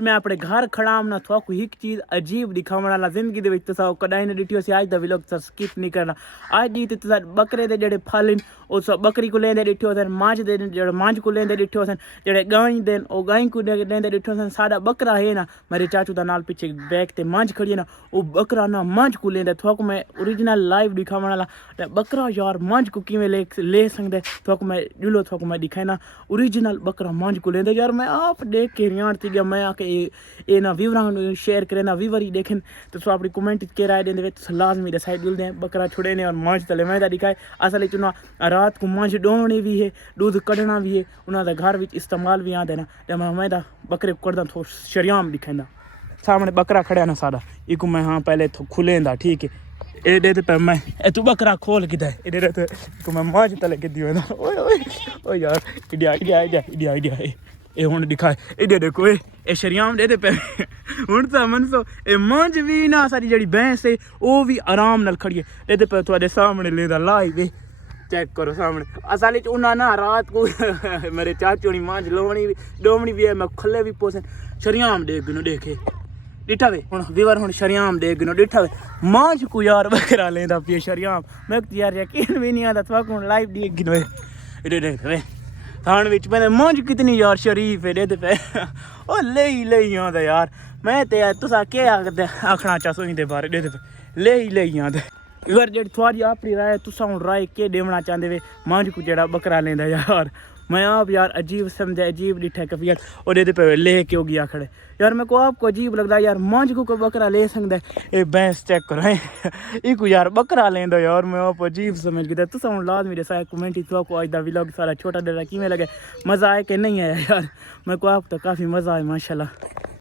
मैं अपने घर खड़ा ना थोड़ा एक चीज़ अजीब दिखाने वाला जिंदगी दे विच तुसा कदाई नहीं डिठी सी आज दा व्लॉग तुसा स्किप नहीं करना। आज दी ते तुसा बकरे दे जेड़े फल न ओ सब बकरी को लेंदे डिठो सन, मांझ दे जेड़े मांझ को लेंदे डिठो सन, जेड़े गाय दे ओ गाय को लेंदे डिठो सन। साडा बकरा है ना मेरे चाचू दा नाल पीछे बैक ते मांझ खड़ी है ना ओ बकरा ना मांझ को लेंदे थोक मैं ओरिजिनल लाइव दिखाने वाला बकरा यार मांझ को किवें ले सकदे थोक मैं जुलो थोक मैं दिखाना ओरिजिनल बकरा मांझ को लेंदे यार। मैं आप देख के रियान थी गया मैं आके ये ना व्यूवर शेयर करें ना व्यूवर ही देखें तो सो अपनी कमेंट के राय देंगे तो लाजमी डिसाइड दिल दें बकरा छुड़े ने और मांझ तले मैं दिखाए असल चुना रात को मांझ डोवनी भी है दूध कढ़ना भी है उन्होंने घर में इस्तेमाल भी आते ना जब मैं बकरे कढ़दा तो शरियाम दिखाना सामने बकरा खड़ा ना सारा एक मैं हाँ पहले तो खुलेंदा ठीक है एडे ते पे मैं तू बकरा खोल किदा एडे तो मैं मांझ तले के दियो ना ओए ओए ओ यार इडिया ये हुन दिखाए एडे देखो ये शरियाम दे पे हुन सा मनसो ए मांझ भी ना सारी जड़ी भैंस है वो भी आराम नाल खड़ी है पे थोड़े सामने लेदा लाइव चेक करो सामने असल उन्हें ना रात को मेरे चाचू ने मांझ डोमनी भी है मैं खले भी पोसन शरियाम देखे डिठा वे हुन व्यूवर हुन शरियाम देख डिठा वे मांझ को यार बकरा लेंदा पिए शरियाम मैं यार यकीन भी नहीं आता थोक हुन लाइव देख गिनो देख वे थान विच मैंने मांझ कितनी यार शरीफ है दे पे ओ ले आंदा यार मैं ते तुसा के आखना चाहो इंदे बारे दे पे ले आंदा अगर जेड़ी थोड़ी अपनी राय तुसा हुन राय के देवना चाहते वे मांझ को जेड़ा बकरा लेंदा यार मैं आप यार अजीब समझे अजीब डिठा कफियत और दे पे ले के होगी आखड़े यार मेरे को आपको अजीब लगता यार मांझ को बकरा ले सकता है भैंस चेक करो एक यार बकरा लेंदा यार मैं आप अजीब समझ गया तुसा हुन लाजमी दसा कमेंट तो आपको आज दा व्लॉग सारा छोटा डेरा किवें लगे मज़ा आया कि नहीं आया यार मेरे को आप तो काफ़ी मज़ा आया माशाल्लाह।